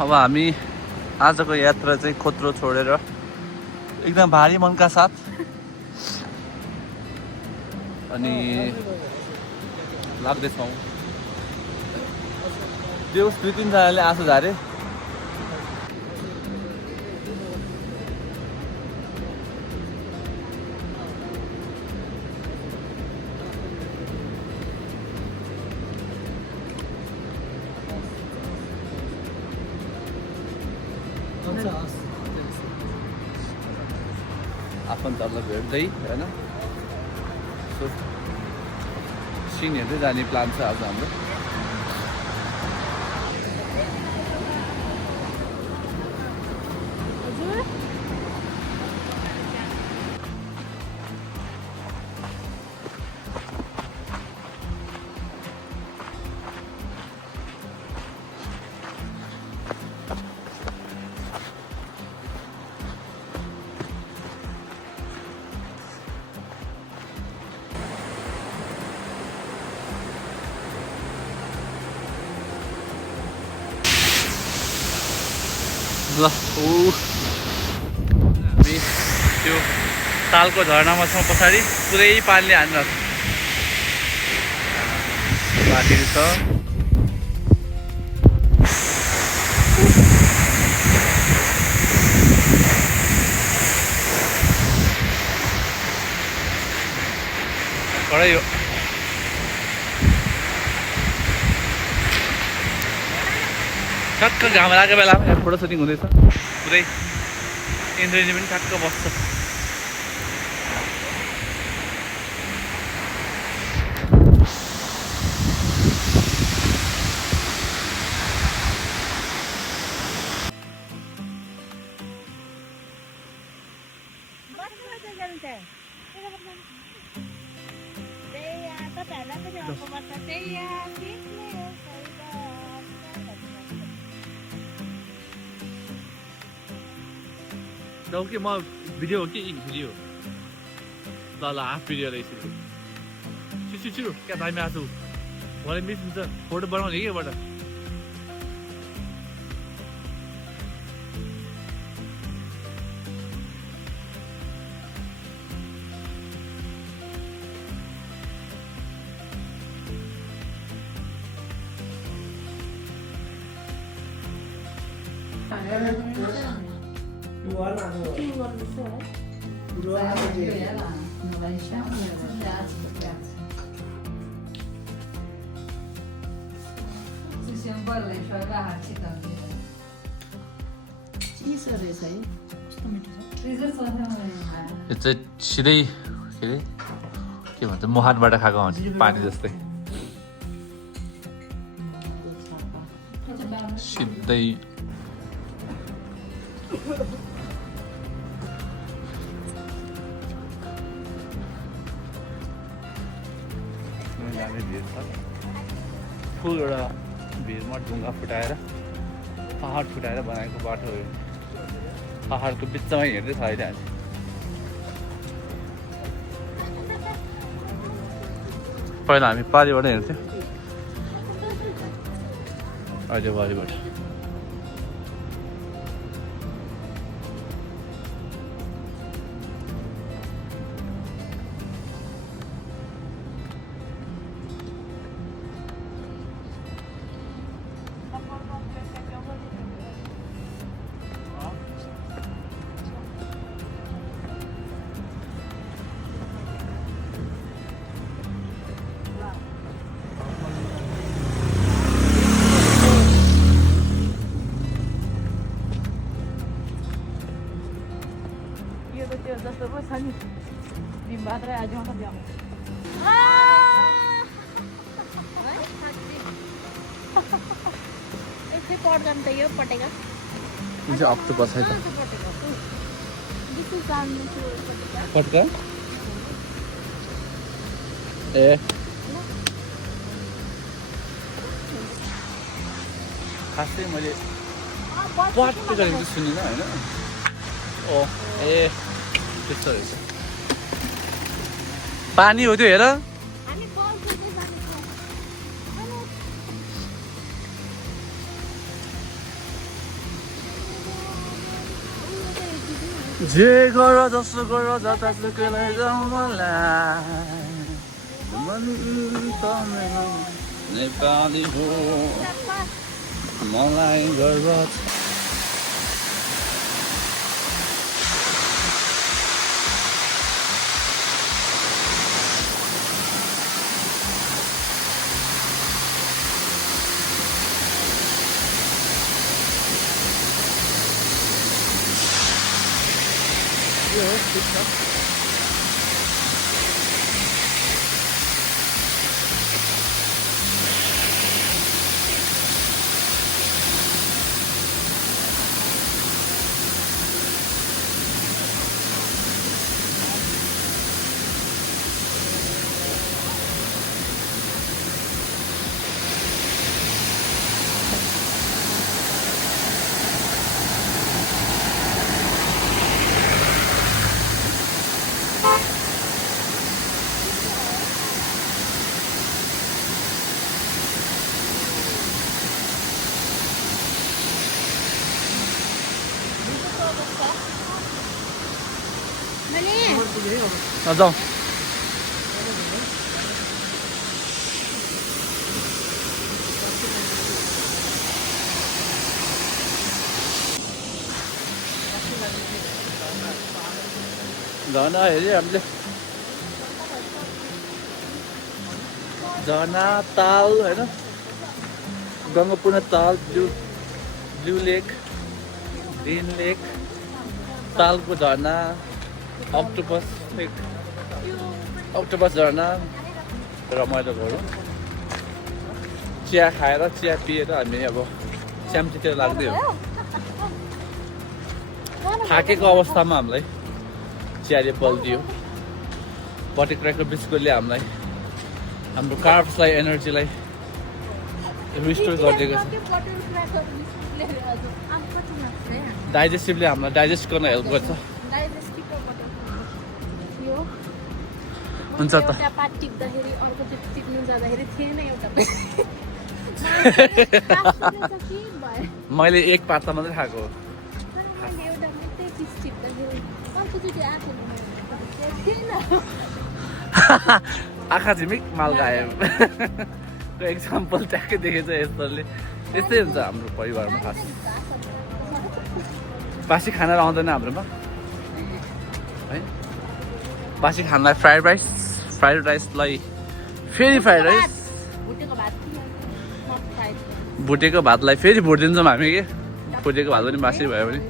अब हामी आजको यात्रा चाहिँ खोत्रो छोडेर एकदम भारी मनका साथ अनि लाग्दैछौँ। देउस 2-3 जनाले आँसु झारे। आफन्तहरूलाई भेट्दै होइन सिन हेर्दै जाने प्लान छ आज हाम्रो। ल हामी त्यो तालको झरनामा छौँ। पछाडि पुरै पानीले हानिरहेको छ। बाटो छ कडै हो। ठक्क घाम लागेको बेलामा यहाँ फोटो सुटिङ हुँदैछ। पुरै इन्द्रजी पनि ठक्क बस्छ। कि म भिडियो हो कि भिडियो ल ल हाफ भिडियो रहेछ। छिटो क्या दामी आएको भरे मिस हुन्छ। फोटो बनाउने कि बाट यो चाहिँ सिधै के भन्छ मुहानबाट खाएको हुन्छ पानी जस्तै सिधै। भिड छ ठुलो एउटा भिडमा ढुङ्गा फुटाएर पहाड फुटाएर बनाएको बाटो हो। पहाडको बिचमा हेर्दै छ अहिले हामी। पहिला हामी पारिबाट हेर्थ्यौँ अहिले वारिबाट। अक्टोपस है त पटका ए खासै मैले पटके गरेको सुनिनँ होइन। ओ ए त्यस्तो रहेछ। पानी हो त्यो हेर। जे गर जसो गर जतासुकैलाई जाउँ मलाई नेपाली हो मलाई गर्व छ यो हो ठिक छ जाउँ झर्ना हेऱ्यो हामीले झर्ना ताल होइन गङ्गापूर्ण ताल ब्लू लेक ग्रिन लेक तालको झर्ना अक्टोपस झर्ना रमाइलो गरौँ चिया खाएर चिया पिएर हामी अब च्याम्चीतिर लाग्दै हो थाकेको अवस्थामा हामीलाई चियाले बल दियो बटर क्रैकर बिस्कुटले हामीलाई हाम्रो कार्ब्सलाई एनर्जीलाई रिस्टोर गरिदिएको छ डाइजेस्टिभले हामीलाई डाइजेस्ट गर्न हेल्प गर्छ हुन्छ त मैले एक पाता मात्रै खाएको हो आँखा झिमिक माल गायो एक्जाम्पल ट्याक्कै देखेछ यस्तोले यस्तै हुन्छ हाम्रो परिवारमा खास बासी खाना आउँदैन हाम्रोमा है बासी खानालाई फ्राइड राइसलाई फेरि फ्राइड राइस भुटेको भातलाई फेरि भुटिदिन्छौँ हामी के भुटेको भात पनि बासी भयो भने